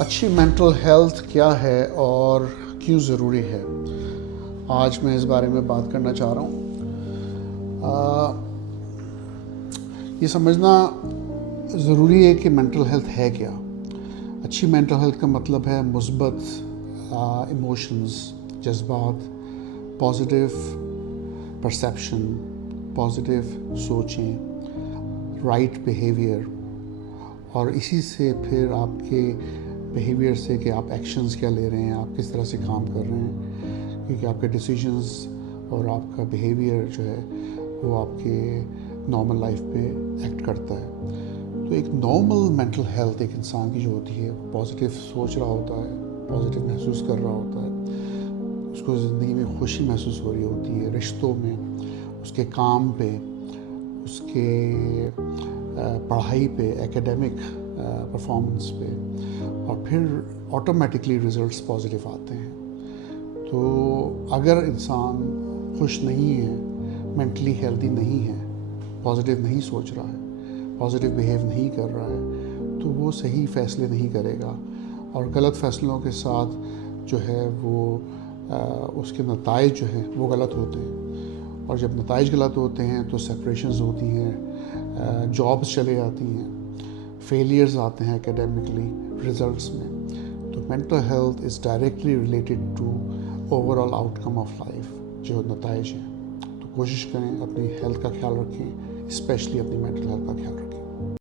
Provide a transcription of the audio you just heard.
اچھی mental health کیا ہے اور کیوں ضروری ہے، آج میں اس بارے میں بات کرنا چاہ رہا ہوں۔ یہ سمجھنا ضروری ہے کہ مینٹل ہیلتھ ہے کیا۔ اچھی مینٹل ہیلتھ کا مطلب ہے مثبت ایموشنز، جذبات، پازیٹیو پرسیپشن، پازیٹیو سوچیں، رائٹ بیہیویئر، اور اسی سے پھر آپ کے بیہیویئر سے کہ آپ ایکشنز کیا لے رہے ہیں، آپ کس طرح سے کام کر رہے ہیں، کیونکہ آپ کے ڈیسیجنز اور آپ کا بیہیویئر جو ہے وہ آپ کے نارمل لائف پہ ایکٹ کرتا ہے۔ تو ایک نارمل مینٹل ہیلتھ ایک انسان کی جو ہوتی ہے، پازیٹیو سوچ رہا ہوتا ہے، پازیٹیو محسوس کر رہا ہوتا ہے، اس کو زندگی میں خوشی محسوس ہو رہی ہوتی ہے، رشتوں میں، اس کے کام پہ، اس کے پڑھائی پہ، ایکیڈیمک پرفارمنس پہ، اور پھر آٹومیٹکلی ریزلٹس پازیٹیو آتے ہیں۔ تو اگر انسان خوش نہیں ہے، مینٹلی ہیلدی نہیں ہے، پازیٹیو نہیں سوچ رہا ہے، پازیٹیو بیہیو نہیں کر رہا ہے، تو وہ صحیح فیصلے نہیں کرے گا، اور غلط فیصلوں کے ساتھ جو ہے وہ اس کے نتائج جو ہیں وہ غلط ہوتے ہیں، اور جب نتائج غلط ہوتے ہیں تو سپریشنز ہوتی ہیں، جابس چلے جاتی ہیں، فیلیئرز آتے ہیں اکیڈیمکلی ریزلٹس میں۔ تو mental health is directly related to overall outcome of life, جو نتائج ہیں۔ تو کوشش کریں اپنی ہیلتھ کا خیال رکھیں، اسپیشلی اپنی مینٹل ہیلتھ کا خیال رکھیں۔